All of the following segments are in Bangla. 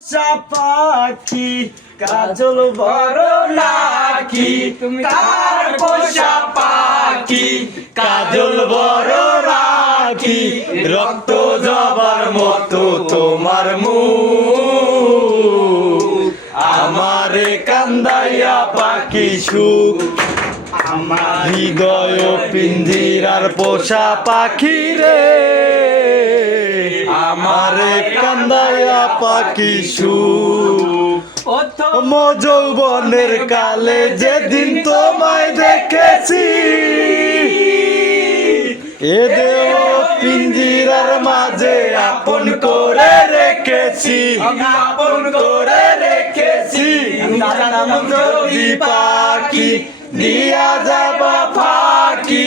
পাখি কাজল বড় নাকি তুমি কার পোষা পাখি কাজল বড় রাখি রক্ত জবার মতো তোমার মুখ আমারে কান্দাইয়া পাখি সুখ আমার হৃদয় পিঞ্জিরার পোষা পাখি রে আমারে কান্দাইয়া পাখি সুখ যৌবনের কালে যেদিন তোমায় দেখেছি এ দেহ পিঞ্জিরার মাঝে আপন করে রেখেছি আপন করে রেখেছি জানতাম যদি পাখি দিয়া যাবা ফাঁকি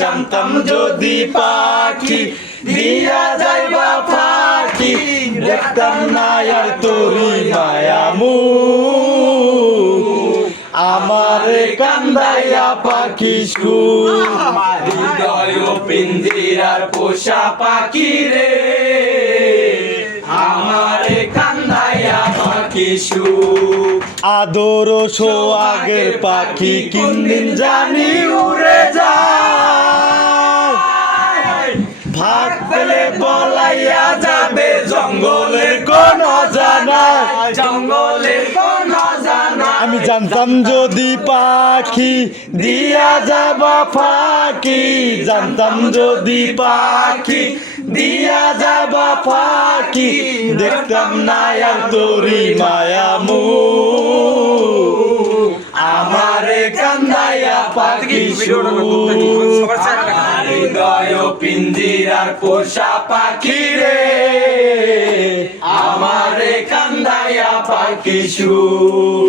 জানতাম যদি পাখি দিয়া যাইবা ফাঁকি দেখতাম না আর তোরি মায়ামু আমারে কান্দাইয়া পাখি সুখ আমার হৃদয় পিঞ্জিরার পোষা পাখি রে আমারে কান্দাইয়া পাখি সুখ আদর সোহাগের পাখি কিনদিন জানি উড়ে যায় ভাগ পেলে বলাইয়া যাবে জঙ্গলের কোন জানা জঙ্গলের কোন জানা আমি জানতাম যদি পাখি দিয়া যাবা ফাঁকি জানতাম যদি পাখি দিয়া যাবা ফাঁকি দেখতাম না আর তোরি মায়ামু আমারে কান্দাইয়া পাখি হৃদয় পিঞ্জিরার পোষা পাখি রে আমারে কান্দাইয়া পাখি সুখ